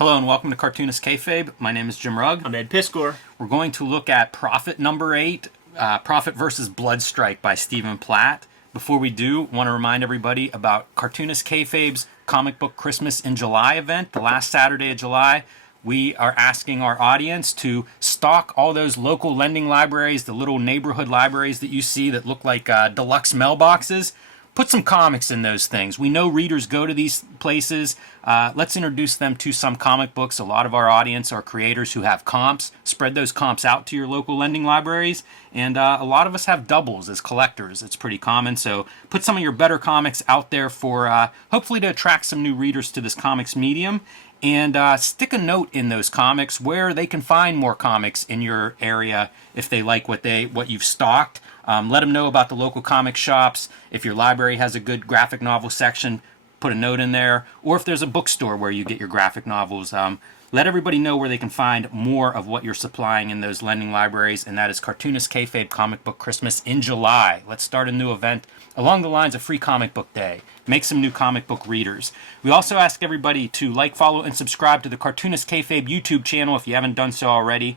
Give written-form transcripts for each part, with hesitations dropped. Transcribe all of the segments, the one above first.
Hello and welcome to Cartoonist Kayfabe. My name is Jim Rugg. I'm Ed Piskor. We're going to look at Prophet number 8, Prophet versus Bloodstrike by Stephen Platt. Before we do, I want to remind everybody about Cartoonist Kayfabe's Comic Book Christmas in July event, the last Saturday of July. We are asking our audience to stock all those local lending libraries, the little neighborhood libraries that you see that look like deluxe mailboxes. Put some comics in those things. We know readers go to these places. Let's introduce them to some comic books. A lot of our audience are creators who have comps. Spread those comps out to your local lending libraries. And a lot of us have doubles as collectors. It's pretty common. So put some of your better comics out there for hopefully to attract some new readers to this comics medium. And stick a note in those comics where they can find more comics in your area if they like what you've stocked. Let them know about the local comic shops. If your library has a good graphic novel section, put a note in there. Or if there's a bookstore where you get your graphic novels, let everybody know where they can find more of what you're supplying in those lending libraries. And that is Cartoonist Kayfabe Comic Book Christmas in July. Let's start a new event along the lines of Free Comic Book Day. Make some new comic book readers. We also ask everybody to like, follow, and subscribe to the Cartoonist Kayfabe YouTube channel if you haven't done so already.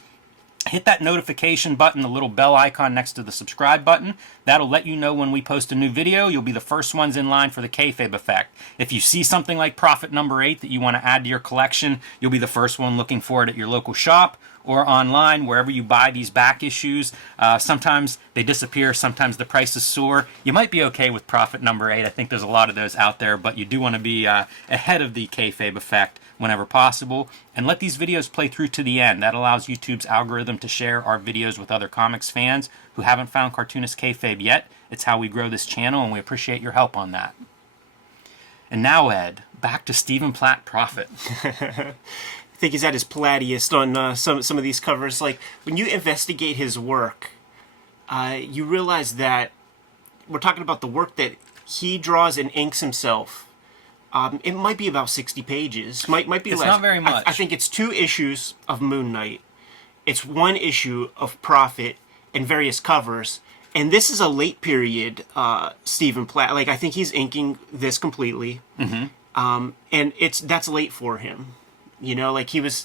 Hit that notification button, the little bell icon next to the subscribe button. That'll let you know when we post a new video. You'll be the first ones in line for the Kayfabe effect. If you see something like Prophet number 8 that you want to add to your collection, you'll be the first one looking for it at your local shop or online, wherever you buy these back issues. Sometimes they disappear, sometimes the prices soar. You might be okay with Prophet number 8. I think there's a lot of those out there, but you do want to be ahead of the Kayfabe effect whenever possible. And let these videos play through to the end. That allows YouTube's algorithm to share our videos with other comics fans who haven't found Cartoonist Kayfabe yet. It's how we grow this channel, and we appreciate your help on that. And now, Ed, back to Stephen Platt, Prophet. I think he's at his plattiest on some of these covers. Like, when you investigate his work, you realize that we're talking about the work that he draws and inks himself. It might be about 60 pages. Might be less. It's not very much. I think it's 2 issues of Moon Knight. It's 1 issue of Prophet and various covers. And this is a late period Stephen Platt. Like, I think he's inking this completely. Mm-hmm. And that's late for him. You know, like he was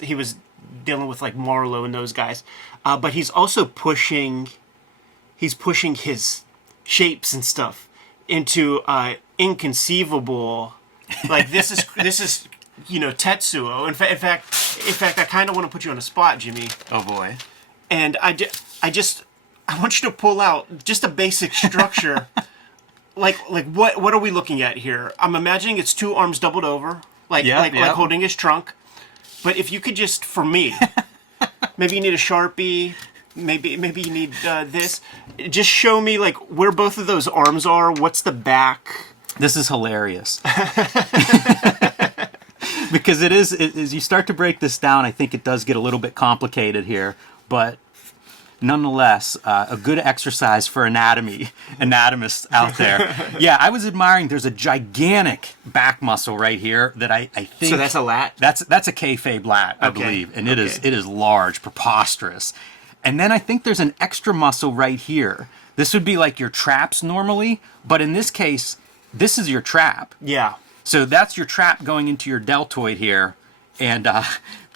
dealing with like Marlowe and those guys. But he's also pushing his shapes and stuff into inconceivable. Like this is you know, Tetsuo. In fact, I kind of want to put you on a spot, Jimmy. Oh boy. And I want you to pull out just a basic structure. like what are we looking at here? I'm imagining it's 2 arms doubled over, like holding his trunk. But if you could just, for me, maybe you need a Sharpie, maybe you need this. Just show me like where both of those arms are. What's the back? This is hilarious. Because as you start to break this down, I think it does get a little bit complicated here, but nonetheless, a good exercise for anatomists out there. Yeah, I was admiring, there's a gigantic back muscle right here that I think... So that's a lat? That's a kayfabe lat, I believe, and it is large, preposterous. And then I think there's an extra muscle right here. This would be like your traps normally, but in this case, this is your trap. Yeah. So that's your trap going into your deltoid here, and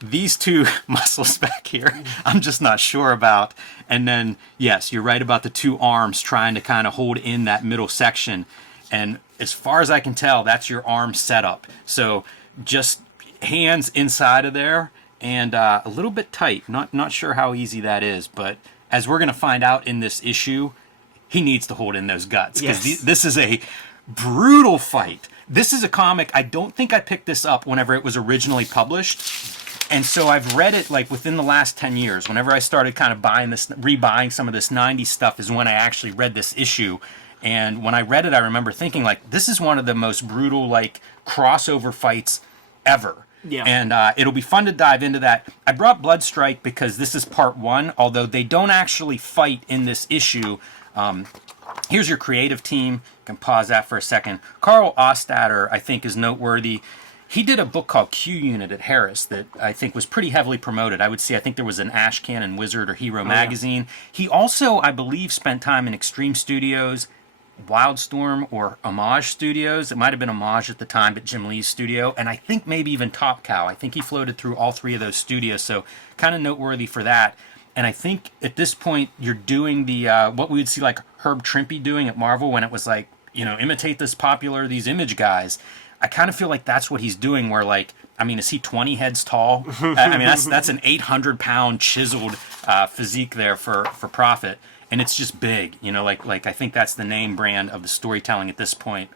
these 2 muscles back here, I'm just not sure about. And then, yes, you're right about the 2 arms trying to kind of hold in that middle section. And as far as I can tell, that's your arm setup. So just hands inside of there and a little bit tight. Not sure how easy that is, but as we're going to find out in this issue, he needs to hold in those guts. Because this is a brutal fight. This is a comic, I don't think I picked this up whenever it was originally published. And so I've read it like within the last 10 years. Whenever I started kind of rebuying some of this 90s stuff is when I actually read this issue. And when I read it, I remember thinking like, this is one of the most brutal like crossover fights ever. Yeah. And it'll be fun to dive into that. I brought Bloodstrike because this is part 1, although they don't actually fight in this issue. Here's your creative team. You can pause that for a second. Carl Ostatter, I think, is noteworthy. He did a book called Q Unit at Harris that I think was pretty heavily promoted. I think there was an Ash Cannon Wizard or Hero magazine. Yeah. He also, I believe, spent time in Extreme Studios, Wildstorm or Homage Studios. It might have been Homage at the time, but Jim Lee's studio, and I think maybe even Top Cow. I think he floated through all three of those studios, so kind of noteworthy for that. And I think at this point you're doing the what we would see like Herb Trimpe doing at Marvel when it was like, imitate these image guys. I kind of feel like that's what he's doing, where like, I mean, is he 20 heads tall? I mean, that's an 800-pound chiseled physique there for Prophet, and it's just big, like I think that's the name brand of the storytelling at this point.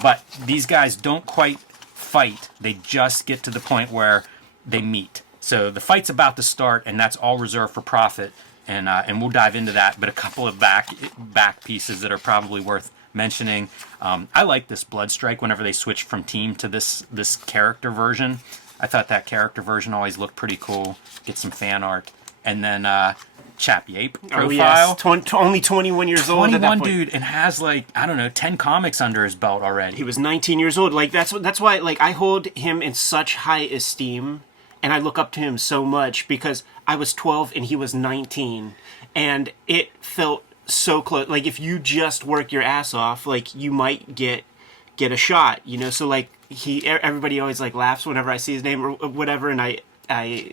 But these guys don't quite fight; they just get to the point where they meet. So the fight's about to start, and that's all reserved for Prophet, and we'll dive into that. But a couple of back pieces that are probably worth mentioning. I like this Bloodstrike whenever they switch from team to this character version. I thought that character version always looked pretty cool. Get some fan art. And then Chap Yape profile. Oh, yes. Only 21 years old at that 21, point. dude, and has 10 comics under his belt already. He was 19 years old. Like that's why I hold him in such high esteem, and I look up to him so much because I was 12 and he was 19, and it felt so close. Like if you just work your ass off, like you might get a shot, so like everybody always like laughs whenever I see his name or whatever, and I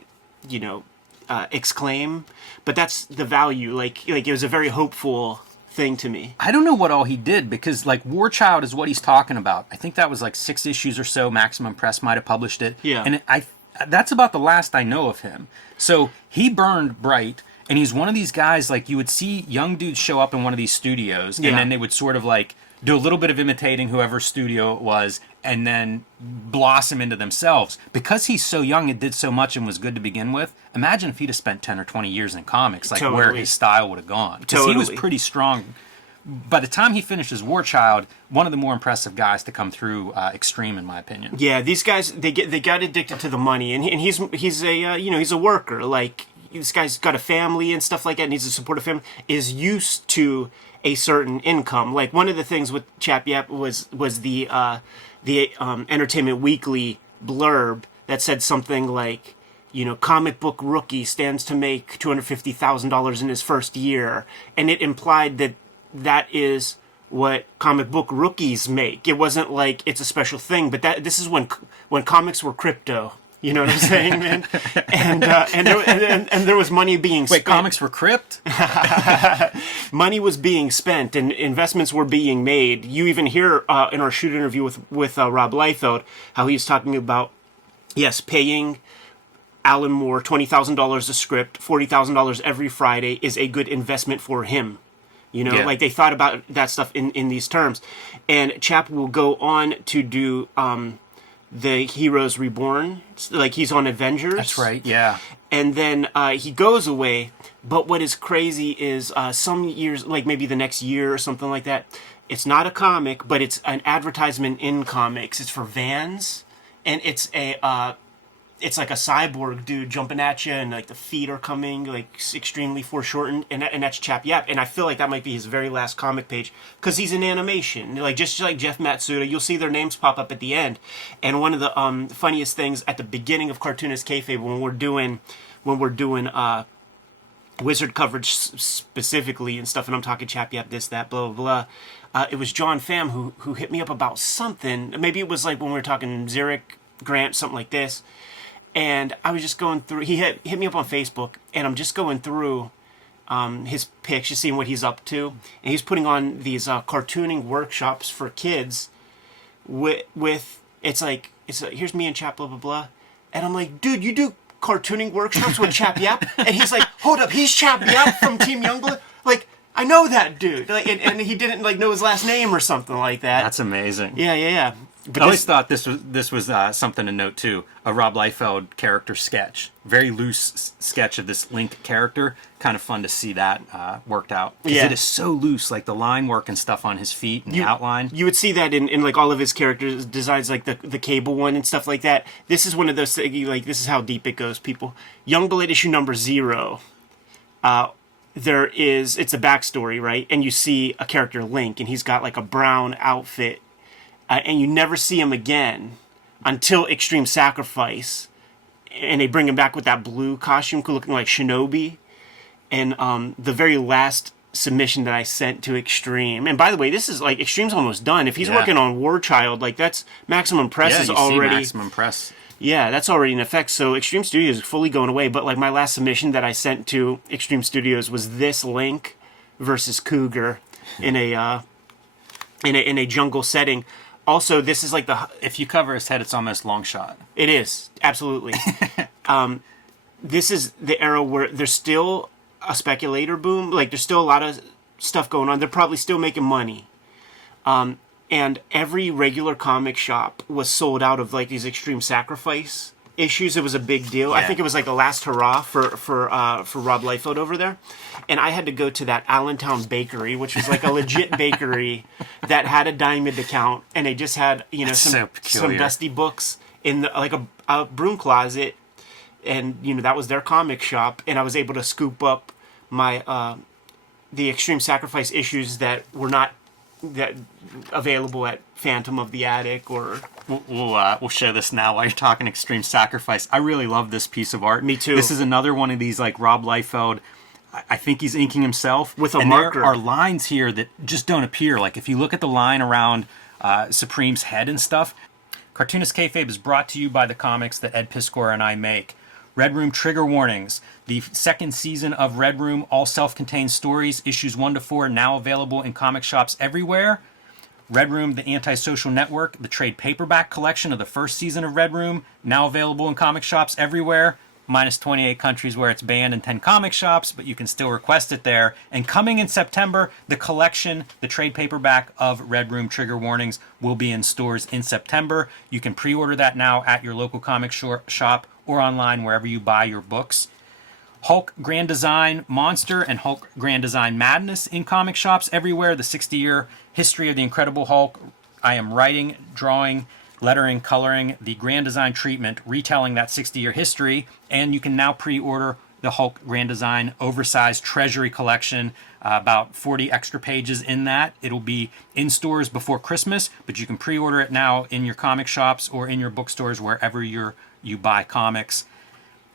exclaim, but that's the value. Like it was a very hopeful thing to me. I don't know what all he did, because like War Child is what he's talking about. I think that was like 6 issues or so. Maximum Press might have published it. Yeah. And that's about the last I know of him. So he burned bright. And he's one of these guys, like you would see young dudes show up in one of these studios, and then they would sort of like do a little bit of imitating whoever studio it was, and then blossom into themselves. Because he's so young and did so much and was good to begin with, imagine if he'd have spent 10 or 20 years in comics, like where his style would have gone. Because he was pretty strong. By the time he finishes War Child, one of the more impressive guys to come through Extreme, in my opinion. Yeah, these guys, they got addicted to the money, and he's a worker, like. This guy's got a family and stuff like that, needs a supportive family, is used to a certain income. Like one of the things with Chap Yap was the Entertainment Weekly blurb that said something like, comic book rookie stands to make $250,000 in his first year, and it implied that is what comic book rookies make. It wasn't like it's a special thing, but this is when comics were crypto. You know what I'm saying, man? And there was money being spent. Wait, comics were crypt? Money was being spent, and investments were being made. You even hear in our shoot interview with Rob Liefeld how he's talking about, paying Alan Moore $20,000 a script, $40,000 every Friday is a good investment for him. Like they thought about that stuff in these terms. And Chap will go on to do the Heroes Reborn, like he's on Avengers. That's right, yeah. And then he goes away, but what is crazy is some years, like maybe the next year or something like that, it's not a comic, but it's an advertisement in comics. It's for Vans, and it's like a cyborg dude jumping at you, and like the feet are coming like extremely foreshortened, and that's Chap Yap. And I feel like that might be his very last comic page because he's in animation, like just like Jeff Matsuda. You'll see their names pop up at the end. And one of the funniest things at the beginning of Cartoonist Kayfabe when we're doing Wizard coverage specifically and stuff, and I'm talking Chap Yap, this, that, blah blah blah. It was John Pham who hit me up about something. Maybe it was like when we were talking Xeric Grant, something like this. And I was just going through, he hit me up on Facebook, and I'm just going through his pics, just seeing what he's up to. And he's putting on these cartooning workshops for kids with it's like, here's me and Chap, blah, blah, blah. And I'm like, dude, you do cartooning workshops with Chap Yap? And he's like, hold up, he's Chap Yap from Team Youngblood? Like, I know that dude. Like, and he didn't like know his last name or something like that. That's amazing. Yeah. But I always thought this was something to note too. A Rob Liefeld character sketch, very loose sketch of this Link character. Kind of fun to see that worked out. Yeah, it is so loose, like the line work and stuff on his feet and the outline. You would see that in like all of his characters designs, like the Cable one and stuff like that. This is one of those things, like this is how deep it goes, people. Youngblood issue number 0. It's a backstory, right? And you see a character Link, and he's got like a brown outfit. And you never see him again until Extreme Sacrifice. And they bring him back with that blue costume looking like Shinobi. And the very last submission that I sent to Extreme. And by the way, this is like Extreme's almost done. If he's Yeah. working on War Child, like that's Maximum Press Yeah, is you already see Maximum Press. yeah, that's already in effect. So Extreme Studios is fully going away. But like my last submission that I sent to Extreme Studios was this Link versus Cougar in a in a jungle setting. Also, this is like If you cover his head, it's almost long shot. it is absolutely. This is the era where there's still a speculator boom. Like there's still a lot of stuff going on. They're probably still making money. And every regular comic shop was sold out of like these Extreme Sacrifice issues. It was a big deal. I Yeah. think it was like a last hurrah for Rob Liefeld over there. And I had to go to that Allentown Bakery, which was like a legit bakery that had a diamond account, and they just had some peculiar. dusty books in like a broom closet, and that was their comic shop. And I was able to scoop up my the Extreme Sacrifice issues that were not that available at Phantom of the Attic or. We'll show this now while you're talking Extreme Sacrifice. I really love this piece of art. Me too. This is another one of these like Rob Liefeld. I think he's inking himself With a and marker. There are lines here that just don't appear. Like if you look at the line around Supreme's head and stuff. Cartoonist Kayfabe is brought to you by the comics that Ed Piskor and I make. Red Room Trigger Warnings. The second season of Red Room, all self-contained stories, issues 1 to 4, now available in comic shops everywhere. Red Room, the Antisocial Network, the trade paperback collection of the first season of Red Room, now available in comic shops everywhere. Minus 28 countries where it's banned and 10 comic shops, but you can still request it there. And coming in September, the collection, the trade paperback of Red Room Trigger Warnings will be in stores in September. You can pre-order that now at your local comic shop or online wherever you buy your books. Hulk Grand Design Monster and Hulk Grand Design Madness in comic shops everywhere. The 60-year history of the Incredible Hulk. I am writing, drawing, lettering, coloring the Grand Design treatment, retelling that 60-year history, and you can now pre-order the Hulk Grand Design Oversized Treasury Collection, about 40 extra pages in that. It'll be in stores before Christmas, but you can pre-order it now in your comic shops or in your bookstores, wherever you buy comics.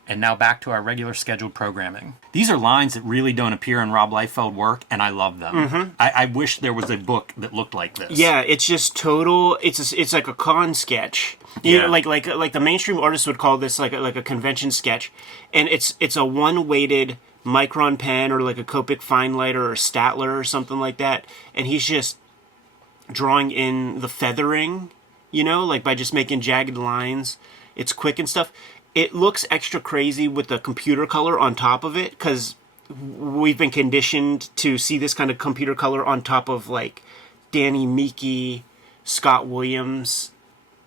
And now back to our regular scheduled programming. These are lines that really don't appear in Rob Liefeld work, and I love them. Mm-hmm. I wish there was a book that looked like this. Yeah, it's just total. It's like a con sketch. You know, like the mainstream artists would call this like a convention sketch, and it's a one-weighted Micron pen or like a Copic Finelighter or Statler or something like that, and he's just drawing in the feathering, like by just making jagged lines. It's quick and stuff. It looks extra crazy with the computer color on top of it, because we've been conditioned to see this kind of computer color on top of like Danny Meeke, Scott Williams,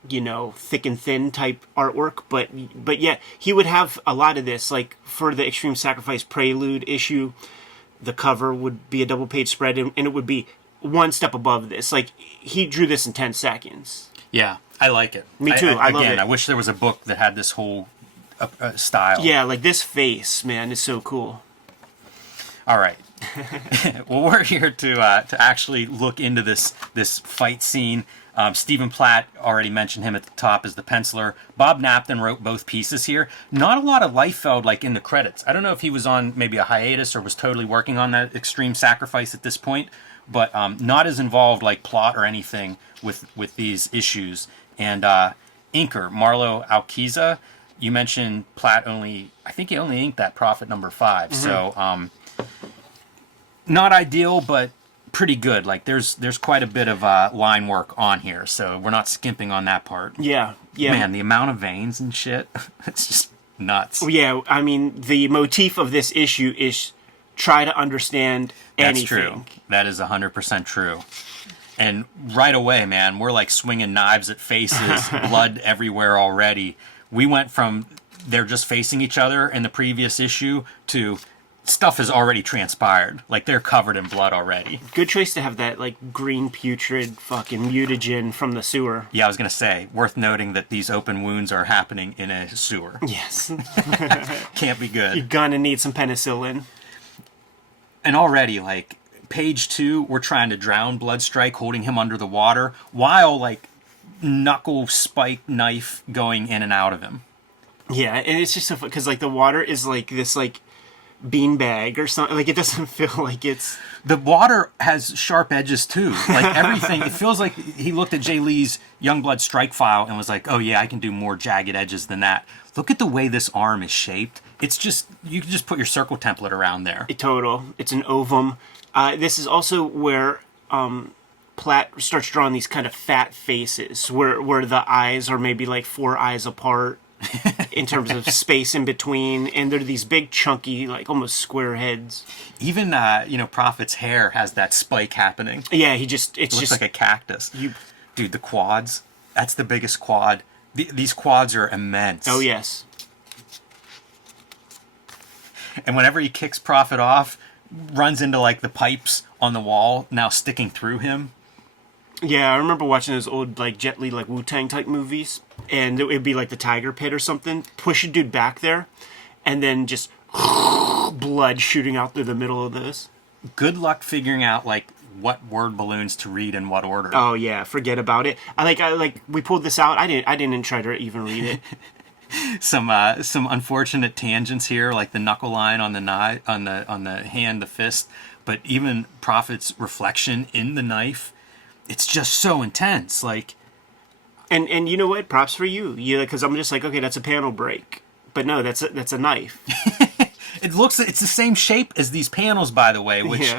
thick and thin type artwork. But yeah, he would have a lot of this. Like for the Extreme Sacrifice Prelude issue, the cover would be a double page spread, and it would be one step above this. Like he drew this in 10 seconds. Yeah, I like it. Me too. I love it. I wish there was a book that had this whole style. Yeah, like this face, man, is so cool. All right. Well, we're here to actually look into this fight scene. Stephen Platt, already mentioned him at the top as the penciler. Bob Napton wrote both pieces here. Not a lot of Liefeld like in the credits. I don't know if he was on maybe a hiatus or was totally working on that Extreme Sacrifice at this point, but not as involved like plot or anything with these issues. And inker Marlo Alquiza. You mentioned Platt I think he only inked that Prophet number 5. Mm-hmm. So not ideal, but pretty good. Like there's quite a bit of line work on here, so we're not skimping on that part. Yeah. Man, the amount of veins and shit, it's just nuts. Yeah, I mean, the motif of this issue is try to understand anything. That's true. That is 100% true. And right away, man, we're like swinging knives at faces, blood everywhere already. We went from they're just facing each other in the previous issue to stuff has already transpired. Like they're covered in blood already. Good choice to have that like green putrid fucking mutagen from the sewer. Yeah, I was going to say, worth noting that these open wounds are happening in a sewer. Yes. Can't be good. You're gonna need some penicillin. And already, like, page 2, we're trying to drown Bloodstrike, holding him under the water, while, like, knuckle spike knife going in and out of him. Yeah, and it's just so fun because like the water is like this like beanbag or something. Like, it doesn't feel like it's... The water has sharp edges too. Like everything, it feels like he looked at Jay Lee's Youngblood strike file and was like, "Oh yeah, I can do more jagged edges than that." Look at the way this arm is shaped. It's just, you can just put your circle template around there. It's an ovum. This is also where Platt starts drawing these kind of fat faces, where the eyes are maybe like 4 eyes apart in terms of space in between, and they're these big chunky, like almost square heads. Even Prophet's hair has that spike happening. Yeah, it Looks like a cactus. Dude, the quads. That's the biggest quad. These quads are immense. Oh yes. And whenever he kicks Prophet off, runs into like the pipes on the wall now sticking through him. Yeah, I remember watching those old like Jet Li like Wu-Tang type movies, and it would be like the Tiger Pit or something. Push a dude back there, and then just blood shooting out through the middle of this. Good luck figuring out like what word balloons to read in what order. Oh yeah, forget about it. I like we pulled this out. I didn't try to even read it. Some unfortunate tangents here, like the knuckle line on the knife, on the hand, the fist, but even Prophet's reflection in the knife. It's just so intense, like. And you know what? Props for you. Yeah, because I'm just like, okay, that's a panel break, but no, that's a knife. It's the same shape as these panels, by the way. Which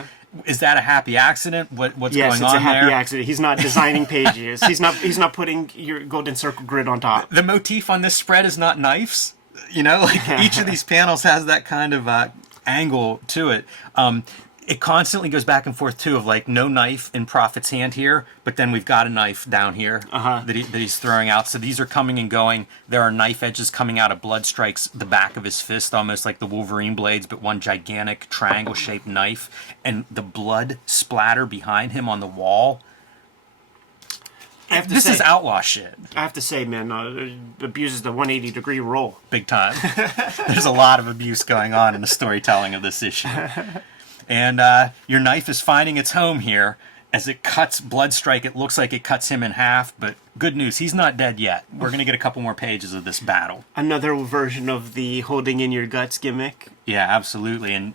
is that a happy accident? What's going on there? Yes, it's a happy accident. He's not designing pages. He's not putting your golden circle grid on top. The motif on this spread is not knives. Like each of these panels has that kind of angle to it. It constantly goes back and forth too, of like no knife in Prophet's hand here, but then we've got a knife down here that he's throwing out. So these are coming and going. There are knife edges coming out of Bloodstrike's the back of his fist, almost like the Wolverine blades, but one gigantic triangle-shaped knife, and the blood splatter behind him on the wall. This is outlaw shit. I have to say, man, it abuses the 180-degree roll. Big time. There's a lot of abuse going on in the storytelling of this issue. And your knife is finding its home here. As it cuts Bloodstrike, it looks like it cuts him in half, but good news, he's not dead yet. We're going to get a couple more pages of this battle. Another version of the holding in your guts gimmick. Yeah, absolutely, and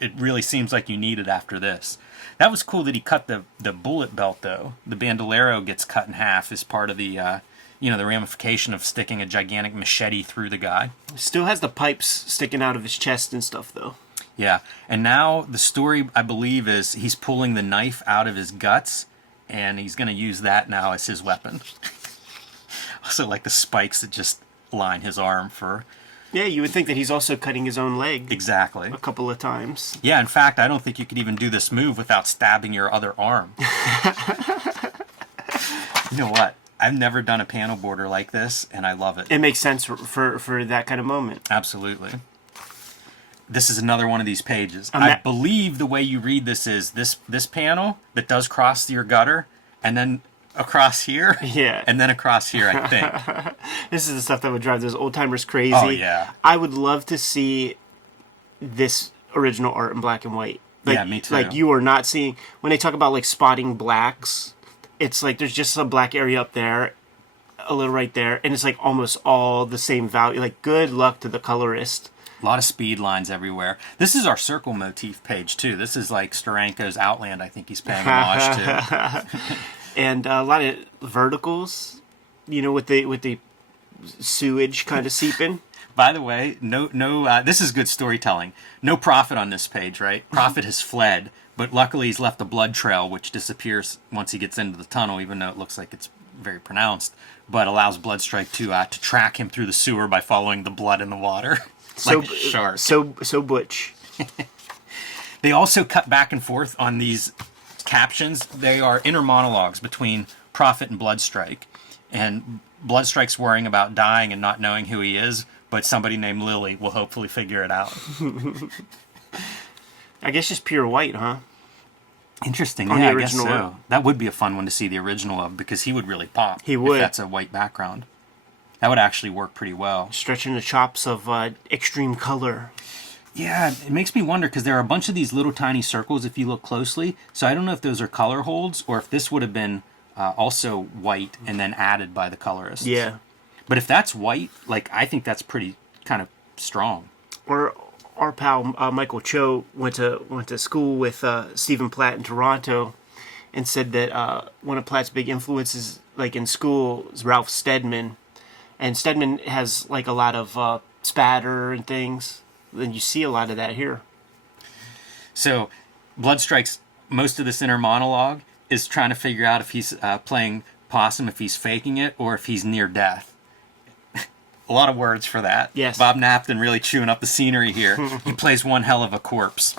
it really seems like you need it after this. That was cool that he cut the bullet belt, though. The bandolero gets cut in half as part of the, the ramification of sticking a gigantic machete through the guy. Still has the pipes sticking out of his chest and stuff, though. Yeah, and now the story, I believe, is he's pulling the knife out of his guts, and he's going to use that now as his weapon. Also, like the spikes that just line his arm for... Yeah, you would think that he's also cutting his own leg. Exactly. A couple of times. Yeah, in fact, I don't think you could even do this move without stabbing your other arm. You know what? I've never done a panel border like this, and I love it. It makes sense for that kind of moment. Absolutely. This is another one of these pages. I believe the way you read this is this panel that does cross your gutter, and then across here, and then across here, I think. This is the stuff that would drive those old-timers crazy. Oh, yeah. I would love to see this original art in black and white. Like, yeah, me too. Like, you are not seeing... When they talk about, like, spotting blacks, it's like there's just some black area up there, a little right there, and it's, like, almost all the same value. Like, good luck to the colorist. A lot of speed lines everywhere. This is our circle motif page, too. This is like Steranko's Outland, I think he's paying homage to. And a lot of verticals, with the sewage kind of seeping. By the way, no. This is good storytelling. No Prophet on this page, right? Prophet has fled, but luckily he's left a blood trail, which disappears once he gets into the tunnel, even though it looks like it's very pronounced, but allows Bloodstrike to track him through the sewer by following the blood in the water. Like a shark. So butch. They also cut back and forth on these captions. They are inner monologues between Prophet and Bloodstrike. And Bloodstrike's worrying about dying and not knowing who he is, but somebody named Lily will hopefully figure it out. I guess just pure white, huh? Interesting. On yeah, the I guess so. original. That would be a fun one to see the original of, because he would really pop. He would. If that's a white background. That would actually work pretty well. Stretching the chops of extreme color. Yeah, it makes me wonder, because there are a bunch of these little tiny circles if you look closely. So I don't know if those are color holds, or if this would have been also white and then added by the colorist. Yeah. But if that's white, like, I think that's pretty kind of strong. Or our pal Michael Cho went to school with Stephen Platt in Toronto, and said that one of Platt's big influences, like in school, is Ralph Steadman, and Steadman has like a lot of spatter and things. And you see a lot of that here. So, Bloodstrike's most of this inner monologue is trying to figure out if he's playing possum, if he's faking it, or if he's near death. A lot of words for that. Yes. Bob Napton really chewing up the scenery here. He plays one hell of a corpse.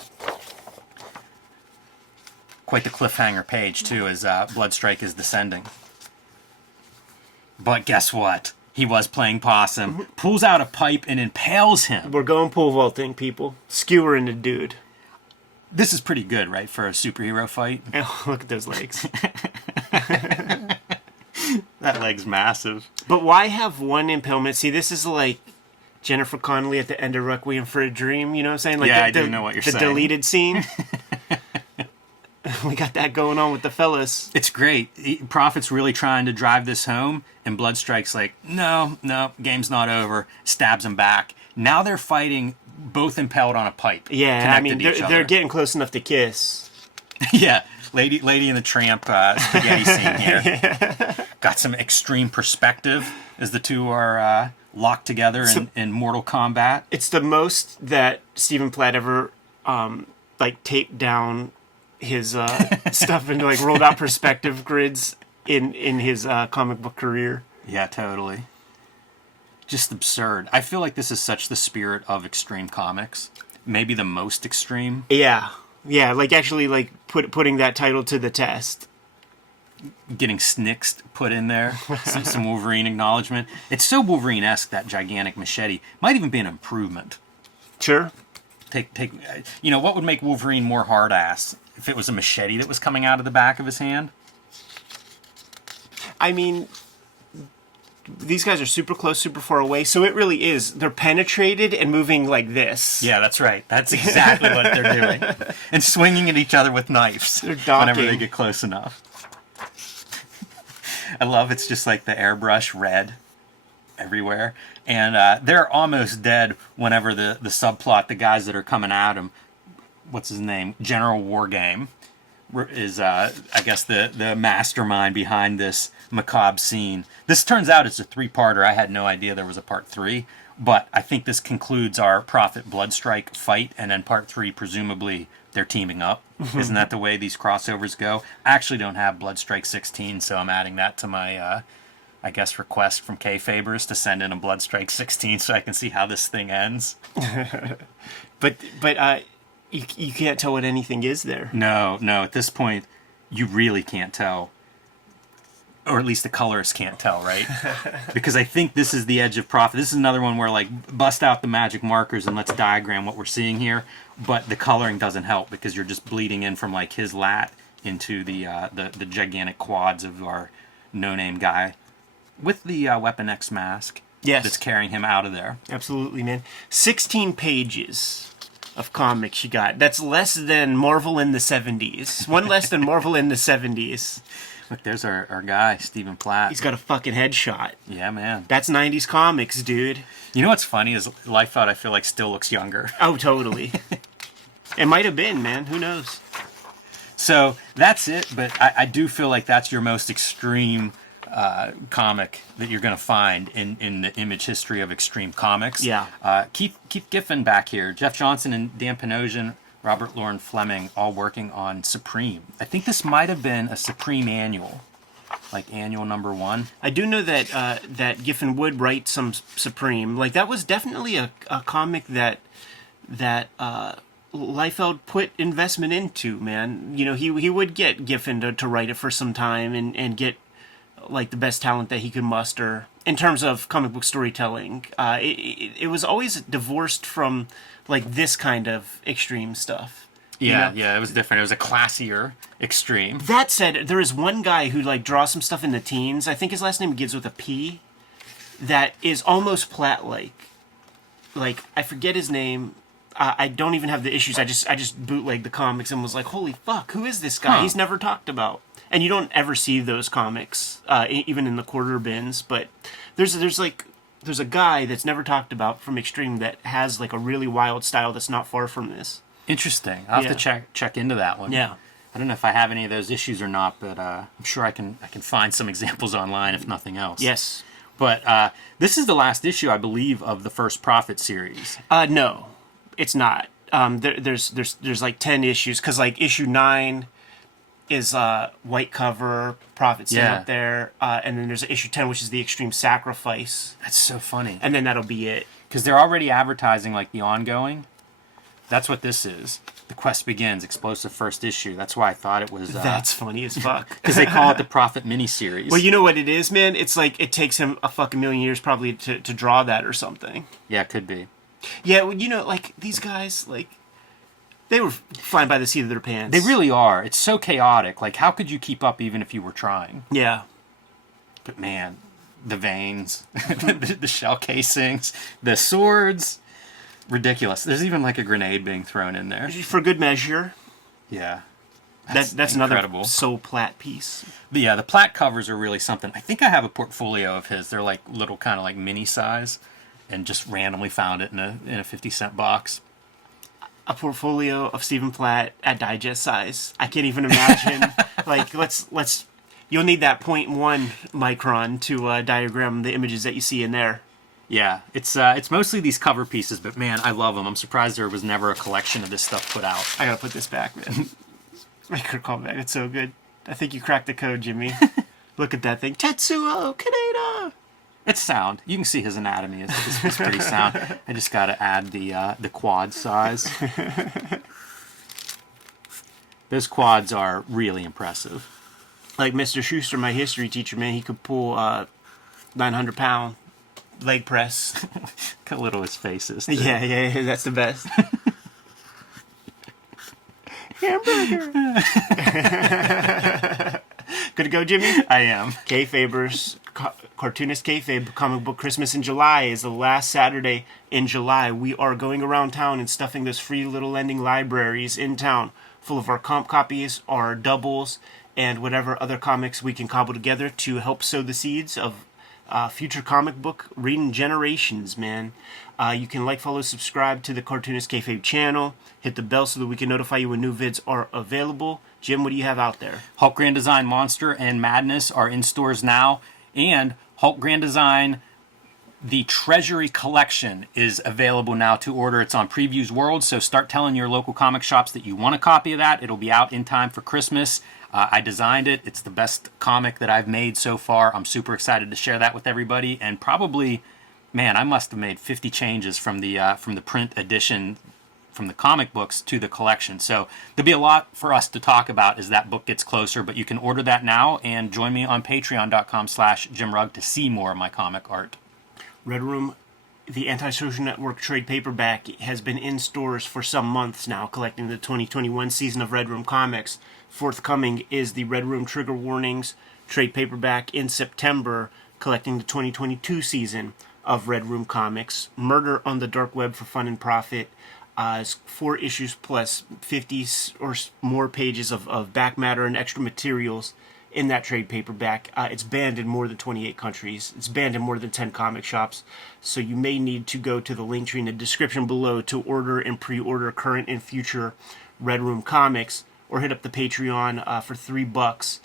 Quite the cliffhanger page, too, as Bloodstrike is descending. But guess what? He was playing possum, pulls out a pipe and impales him. We're going pole vaulting, people. Skewering the dude. This is pretty good, right, for a superhero fight? Oh, look at those legs. That leg's massive. But why have one impalement? See, this is like Jennifer Connelly at the end of Requiem for a Dream, you know what I'm saying? Like Yeah, I do know what you're saying. The deleted scene. We got that going on with the fellas. It's great. Prophet's really trying to drive this home, and Bloodstrike's like, no, game's not over. Stabs him back. Now they're fighting, both impaled on a pipe. Yeah, I mean, connected to each they're other. getting close enough to kiss. Yeah, Lady and the Tramp spaghetti scene here. Got some extreme perspective as the two are locked together in Mortal Kombat. It's the most that Stephen Platt ever like taped down his stuff and like rolled out perspective grids in his comic book career. Yeah, totally. Just absurd. I feel like this is such the spirit of extreme comics. Maybe the most extreme. Yeah, like actually like putting that title to the test. Getting Snicked put in there. Some Wolverine acknowledgement. It's so Wolverine-esque, that gigantic machete. Might even be an improvement. Sure. Take. You know, what would make Wolverine more hard-ass? If it was a machete that was coming out of the back of his hand? I mean, these guys are super close, super far away, so it really is. They're penetrated and moving like this. Yeah, that's right. That's exactly what they're doing. And swinging at each other with knives They're docking. whenever they get close enough. I love it's just like the airbrush red everywhere. And they're almost dead whenever the subplot, the guys that are coming at him, what's his name? General Wargame is, I guess, the mastermind behind this macabre scene. This turns out it's a three-parter. I had no idea there was a part 3, but I think this concludes our Prophet Bloodstrike fight, and then part 3, presumably, they're teaming up. Isn't that the way these crossovers go? I actually don't have Bloodstrike 16, so I'm adding that to my, I guess, request from Kayfabers to send in a Bloodstrike 16 so I can see how this thing ends. But you can't tell what anything is there. No, at this point, you really can't tell. Or at least the colorists can't tell, right? Because I think this is the edge of Prophet. This is another one where, like, bust out the magic markers and let's diagram what we're seeing here. But the coloring doesn't help because you're just bleeding in from, like, his lat into the gigantic quads of our no-name guy with the Weapon X mask. Yes. That's carrying him out of there. Absolutely, man. 16 pages of comics you got. That's less than Marvel in the 70s. One less than Marvel in the 70s. Look, there's our guy, Stephen Platt. He's got a fucking headshot. Yeah, man. That's 90s comics, dude. You know what's funny is Liefeld, I feel like, still looks younger. Oh, totally. It might have been, man. Who knows? So that's it, but I do feel like that's your most extreme comic that you're going to find in the image history of extreme comics. Yeah. Keith Giffen back here, Jeff Johnson and Dan Panosian, Robert Loren Fleming, all working on Supreme. I think this might have been a Supreme annual, like annual number 1. I do know that that Giffen would write some Supreme. Like, that was definitely a comic that Liefeld put investment into, man. You know, he would get Giffen to write it for some time and get, like, the best talent that he could muster in terms of comic book storytelling. It was always divorced from, like, this kind of extreme stuff. Yeah, you know? yeah, it was different. It was a classier extreme. That said, there is one guy who, like, draws some stuff in the teens. I think his last name begins with a P. That is almost Platt-like. Like, I forget his name. I don't even have the issues. I just bootlegged the comics and was like, holy fuck, who is this guy? Huh. He's never talked about. And you don't ever see those comics, even in the quarter bins. But there's like there's a guy that's never talked about from Extreme that has like a really wild style that's not far from this. Interesting. I'll have to check into that one. Yeah. I don't know if I have any of those issues or not, but I'm sure I can find some examples online if nothing else. Yes. But this is the last issue, I believe, of the first Prophet series. No, it's not. There's like 10 issues because like issue 9 is white cover, Prophet stand up there, and then there's issue 10, which is the Extreme Sacrifice. That's so funny. And then that'll be it. Because they're already advertising like the ongoing. That's what this is. The Quest Begins, Explosive First Issue. That's why I thought it was... That's funny as fuck. Because they call it the Prophet miniseries. Well, you know what it is, man? It's like it takes him a fucking million years probably to draw that or something. Yeah, it could be. Yeah, well, you know, like, these guys, like, they were flying by the seat of their pants. They really are. It's so chaotic. Like, how could you keep up even if you were trying? Yeah. But man, the veins, the shell casings, the swords... Ridiculous. There's even like a grenade being thrown in there. For good measure. Yeah. That's incredible. Another so Platt piece. But yeah, the Platt covers are really something. I think I have a portfolio of his. They're like little kind of like mini size and just randomly found it in a 50-cent box. A portfolio of Stephen Platt at digest size. I can't even imagine. Like, let's you'll need that 0.1 micron to diagram the images that you see in there. Yeah, it's mostly these cover pieces, but man, I love them. I'm surprised there was never a collection of this stuff put out. I gotta put this back, man. Make her call back. It's so good. I think you cracked the code, Jimmy. Look at that thing. Tetsuo Kaneda! It's sound. You can see his anatomy. It's pretty sound. I just gotta add the quad size. Those quads are really impressive. Like Mr. Schuster, my history teacher, man, he could pull 900-pound leg press. Look how little his face is. Yeah, that's the best. Hamburger. Good to go, Jimmy? I am. Kayfabers, Cartoonist Kayfabe, Comic Book Christmas in July is the last Saturday in July. We are going around town and stuffing those free little lending libraries in town full of our comp copies, our doubles, and whatever other comics we can cobble together to help sow the seeds of future comic book reading generations, man. You can like, follow, subscribe to the Cartoonist Kayfabe channel. Hit the bell so that we can notify you when new vids are available. Jim, what do you have out there? Hulk Grand Design Monster and Madness are in stores now. And Hulk Grand Design, the Treasury Collection, is available now to order. It's on Previews World, so start telling your local comic shops that you want a copy of that. It'll be out in time for Christmas. I designed it. It's the best comic that I've made so far. I'm super excited to share that with everybody. And probably, man, I must have made 50 changes from the print edition, from the comic books to the collection. So there'll be a lot for us to talk about as that book gets closer. But you can order that now and join me on patreon.com/JimRugg to see more of my comic art. Red Room, the Antisocial Network trade paperback, has been in stores for some months now, collecting the 2021 season of Red Room Comics. Forthcoming is the Red Room Trigger Warnings trade paperback in September, collecting the 2022 season of Red Room Comics. Murder on the Dark Web for Fun and Profit is 4 issues plus 50 or more pages of back matter and extra materials in that trade paperback. It's banned in more than 28 countries. It's banned in more than 10 comic shops. So you may need to go to the link tree in the description below to order and pre-order current and future Red Room Comics, or hit up the Patreon for $3.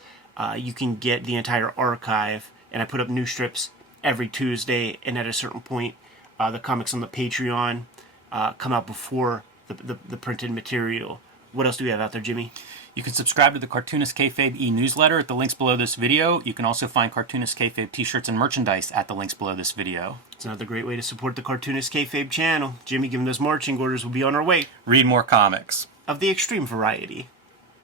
You can get the entire archive, and I put up new strips every Tuesday, and at a certain point, the comics on the Patreon come out before the printed material. What else do we have out there, Jimmy? You can subscribe to the Cartoonist Kayfabe e-newsletter at the links below this video. You can also find Cartoonist Kayfabe t-shirts and merchandise at the links below this video. It's another great way to support the Cartoonist Kayfabe channel. Jimmy, given those marching orders, we'll be on our way. Read more comics. Of the extreme variety.